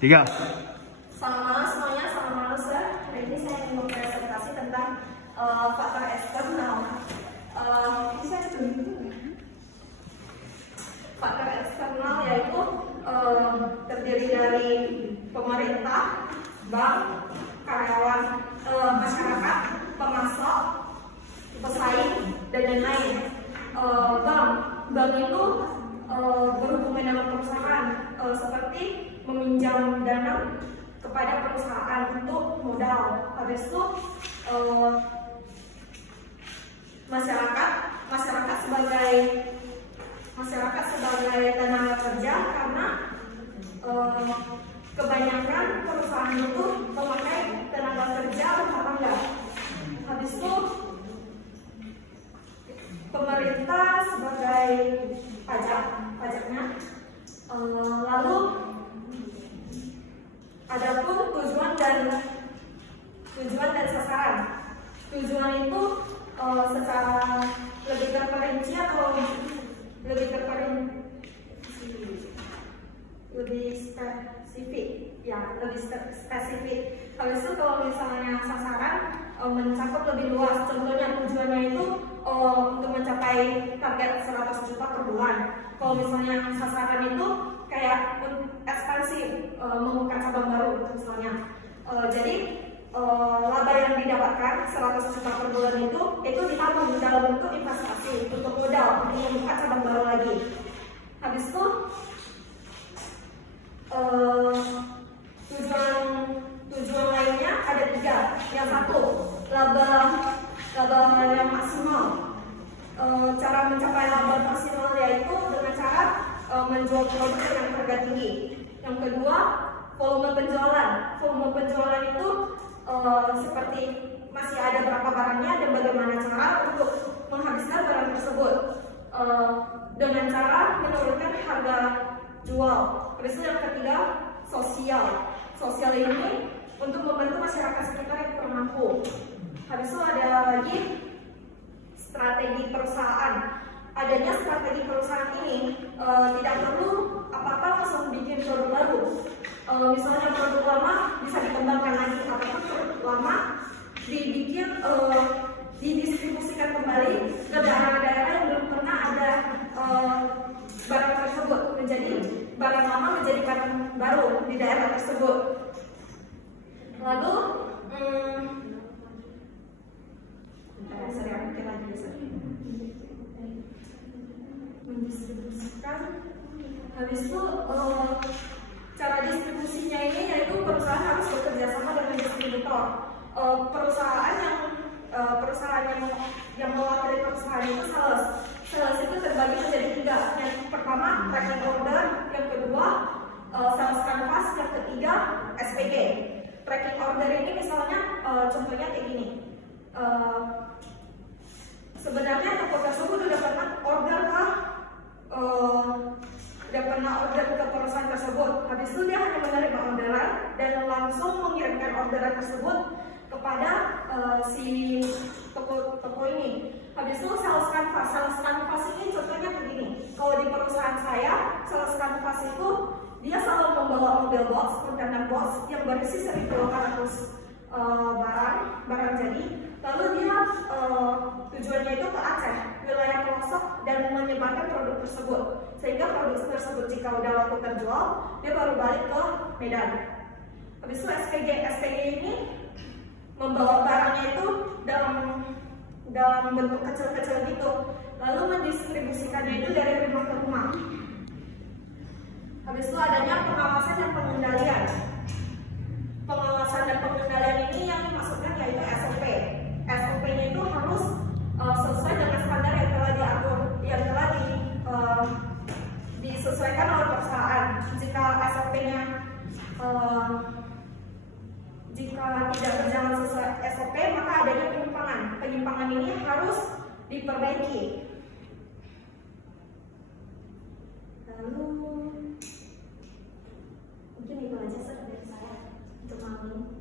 3. Selamat malam semuanya, selamat malam sir. Hari ini saya ingin mempresentasi tentang faktor eksternal. Faktor eksternal yaitu terdiri dari pemerintah, bank, karyawan, masyarakat, pemasok, pesaing, dan lain-lain. Bank itu berhubungan dengan perusahaan, seperti meminjam dana kepada perusahaan untuk modal. Habis itu masyarakat sebagai tenaga kerja, karena kebanyakan perusahaan itu memakai tenaga kerja rumah tangga. Habis itu pemerintah sebagai pajaknya. Lalu adapun tujuan dan sasaran. Tujuan itu secara lebih terperinci atau lebih spesifik. Habis itu kalau misalnya sasaran mencakup lebih luas. Contohnya tujuannya itu untuk mencapai target 100 juta per bulan. Kalau misalnya sasaran itu kayak ekspansi, membuka cabang baru misalnya. Jadi laba yang didapatkan 100 juta per bulan itu ditabung dalam bentuk investasi untuk modal untuk membuka cabang baru lagi. Habis itu tujuan lainnya ada 3. Yang satu, laba yang maksimal. Cara mencapai laba maksimal yaitu dengan cara menjual produk dengan harga tinggi. Yang kedua, volume penjualan. Volume penjualan itu seperti masih ada berapa barangnya dan bagaimana cara untuk menghabiskan barang tersebut dengan cara menurunkan harga jual. Habis itu yang ketiga, sosial. Sosial ini untuk membantu masyarakat sekitar yang kurang mampu. Habis itu ada lagi strategi perusahaan. Adanya strategi perusahaan ini tidak perlu apa-apa langsung bikin produk baru. Misalnya produk lama bisa dikembangkan lagi, ataupun produk lama didistribusikan kembali ke daerah-daerah yang belum pernah ada barang tersebut, menjadi barang lama menjadi barang baru di daerah tersebut. Lalu mendistribusikan. Habis itu cara distribusinya ini yaitu perusahaan harus bekerja sama dengan distributor. Perusahaan yang mewakili perusahaan itu sales. Sales itu terbagi menjadi 3. Yang pertama tracking order, yang kedua sales canvas, yang ketiga SPG. Tracking order ini misalnya contohnya kayak gini. Sebenarnya toko tersebut sudah pernah order ke perusahaan tersebut. Habis itu dia hanya menerima orderan dan langsung mengirimkan orderan tersebut kepada si toko ini. Habis itu sales canvas. Sales canvas ini contohnya begini. Kalau di perusahaan saya, sales canvas itu dia selalu membawa model box, container box yang berisi 1.800 barang jadi. Lalu dia tujuannya itu ke Aceh, wilayah pelosok, dan menyebarkan produk tersebut. Sehingga produk tersebut jika udah laku terjual, dia baru balik ke Medan. Habis itu SPG ini membawa barangnya itu dalam bentuk kecil-kecil gitu, lalu mendistribusikannya itu dari rumah ke rumah. Habis itu adanya pengawasan dan pengendalian. Pengawasan dan pengendalian ini yang dimaksudkan yaitu SOP. SOP-nya itu harus sesuai dengan standar yang telah diatur, yang telah disesuaikan oleh perusahaan. Jika SOP-nya jika tidak berjalan sesuai SOP, maka adanya penyimpangan. Penyimpangan ini harus diperbaiki. Lalu mungkin itu aja dari saya untuk malam ini.